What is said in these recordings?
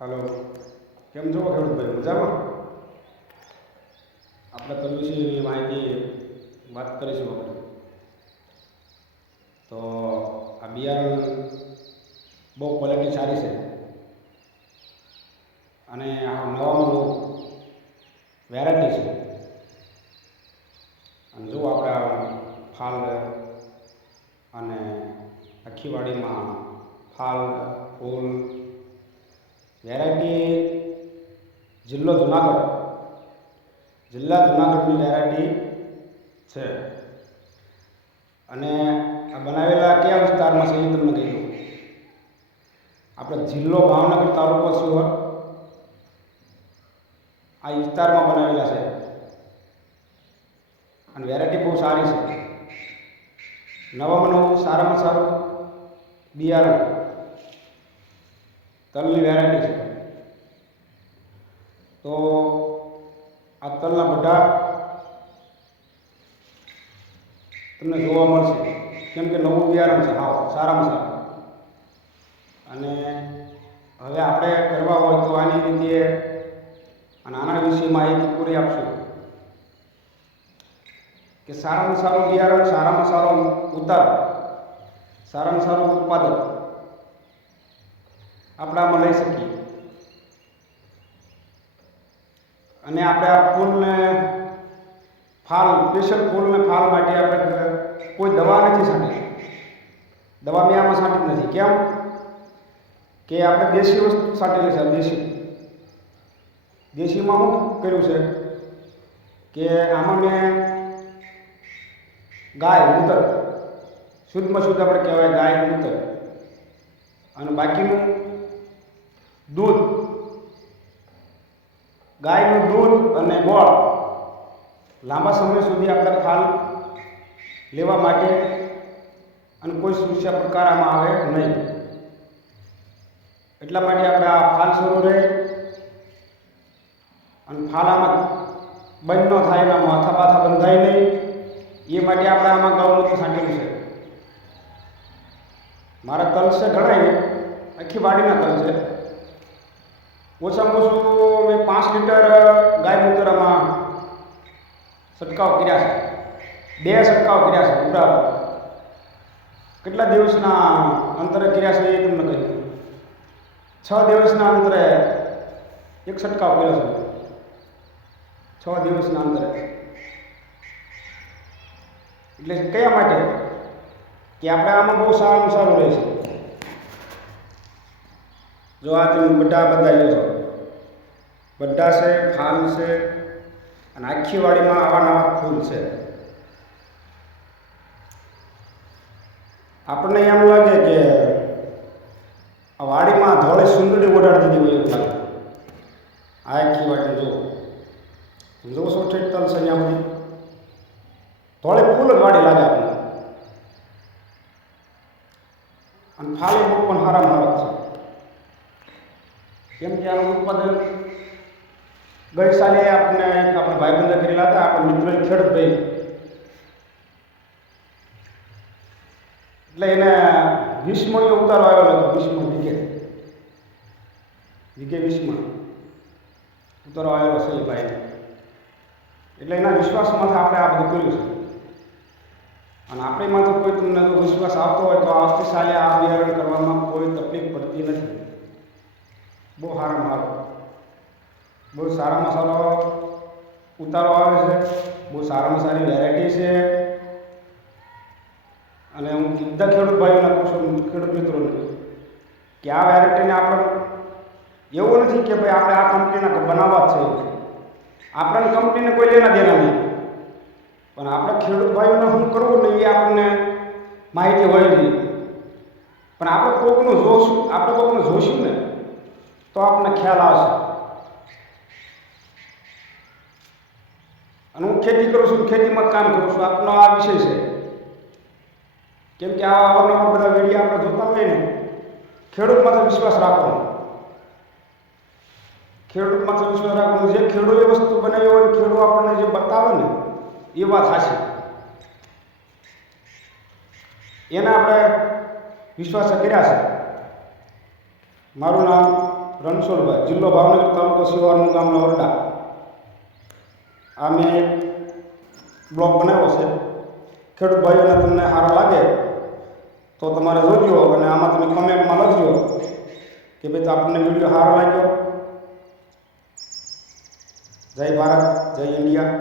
હાલો. કેમ છો ખેડૂતભાઈ મજામાં? આપણે તલ વિશે માહિતી વાત કરીશું આપણે. તો આ બિયારણ બહુ ક્વોલિટી સારી છે. અને આ નવામાં નવું વેરાયટી છે. અને જો આપણે ફાલ અને આખી વાડીમાં ફાલ, ફૂલ વેરાયટી જિલ્લો જુનાગઢ, જિલ્લા જુનાગઢની વેરાયટી છે. અને આ બનાવેલા કયા વિસ્તારમાં છે એ તમને કહી દઉં. આપણે જિલ્લો ભાવનગર તાલુકો સિહોર આ વિસ્તારમાં બનાવેલા છે. અને વેરાયટી બહુ સારી છે. નવામાં નવું સારામાં સારું બિયારણ તલની વેરાયટી છે. તો આ તલના બધા તમને જોવા મળશે. કેમ કે નવું બિયારણ છે. હા, સારામાં સારું. અને હવે આપણે કરવા હોય તો આની રીતે અને આના વિશે માહિતી પૂરી આપશું. કે સારામાં સારું બિયારણ સારામાં સારો ઉતાર, સારામાં સારું ઉત્પાદન. આપણામાં લઈ શકીએ. અને આપણે આ ફૂલને ફાલ, સ્પેશિયલ ફૂલને ફાલ માટે આપણે કોઈ દવા નથી છાંટી દવા મેં આમાં છાંટી નથી. કેમ? કે આપણે દેશી વસ્તુ છાંટેલી છે, દેશી. દેશીમાં શું કર્યું છે કે આમાં મેં ગાય મૂતર શુદ્ધમાં શુદ્ધ આપણે કહેવાય ગાય મૂતર અને બાકીનું દૂધ. ગાયનું દૂધ અને ગોળ લાંબા સમય સુધી આપણે ફાલ લેવા માટે અને કોઈ સમસ્યા પ્રકાર આમાં આવે નહીં. એટલા માટે આપણે આ ફાલ શરૂ રહે અને ફાલામાં બંધ ન થાય એના માથા પાથા બંધાય નહીં. એ માટે આપણે આમાં ગૌમૂત્ર છાંટેલું છે. મારા તલ છે ઘણાય, આખી વાડીના તલ છે. ઓછામાં ઓછું પાંચ લીટર ગાય મૂત્રમાં છંટકાવ કર્યા છે. બે છંટકાવ કર્યા છે પૂરા. કેટલા દિવસના અંતરે કર્યા છે એ તમને કહ્યું. છ દિવસના અંતરે એક છંટકાવ કર્યો છે. છ દિવસના અંતરે. એટલે કયા માટે? કે આપણે આમાં બહુ સારામાં સારું રહે છે. જો આ તમે બધા બધા લો છો. બધા છે ફાન છે, અને આખી વાડીમાં આવા નવા ફૂલ છે. આપણને એમ લાગે કે આ વાડીમાં ધોળે સુંદરી ઓઢાડી દીધી હોય એવું થાય. આ આખી વાડી જુઓ. જુઓ છો ઠેઠ અહીંયા બધી ધોળે ફૂલ જ વાડી લાગે આપણને. અને ફાલી બહુ પણ હારા છે. કેમ કે આનું ઉત્પાદન ગઈ સાલે આપણે આપણે ભાઈબંધ કરેલા હતા આપણે મિત્ર ખેડૂત ભાઈ. એટલે એને વીસમણીઓ ઉતારો આવેલો હતો વીસમણ વિકે. વિકે વીસમણ ઉતારો આવેલો છે એ ભાઈ એટલે એના વિશ્વાસમાંથી આપણે આ બધું કર્યું છે. અને આપણીમાં તો કોઈ તમને વિશ્વાસ આવતો હોય તો આવતી સાલે આ બિયારણ કરવામાં કોઈ તકલીફ પડતી નથી. બહુ સારામાં સારો બહુ સારા મસાલો ઉતારો આવે છે. બહુ સારામાં સારી વેરાયટી છે. અને હું બધા ખેડૂત ભાઈઓને કહું છું, ખેડૂત મિત્રોને, કે આ વેરાયટીને આપણે એવું નથી કે ભાઈ આપણે આ કંપનીના બનાવવા જ છે. આપણને કંપનીને કોઈ લેના દેના નહીં. પણ આપણે ખેડૂત ભાઈઓને શું કરવું નહીં એ આપણને માહિતી હોય નહીં. પણ આપણે કોકનું જોશું આપણે કોકનું જોશું ને, તો આપણને ખ્યાલ આવશે. અને હું ખેતી કરું છું, ખેતીમાં કામ કરું છું. આપનો આ વિષય છે. કેમ કે આ અવારનવાર બધા વેડિયા આપણે જોતા હોઈએ ને, ખેડૂતમાં તો વિશ્વાસ રાખવાનો. ખેડૂતમાં તો વિશ્વાસ રાખવાનો. જે ખેડૂએ વસ્તુ બનાવી હોય ખેડૂત આપણને જે બતાવે ને, એ વાત સાચી એના આપણે વિશ્વાસ કર્યા છે. મારું નામ રણછોડભાઈ, જિલ્લો ભાવનગર તાલુકો સિવારનું ગામ નવરડા. આ બ્લોગ બનાવ્યો છે. ખેડૂત ભાઈઓને તમને સારો લાગે તો તમારે જોજો અને આમાં તમે કમેન્ટમાં લખજો કે ભાઈ આપણને વીડિયો સારો લાગ્યો. જય ભારત, જય ઇન્ડિયા,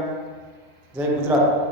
જય ગુજરાત.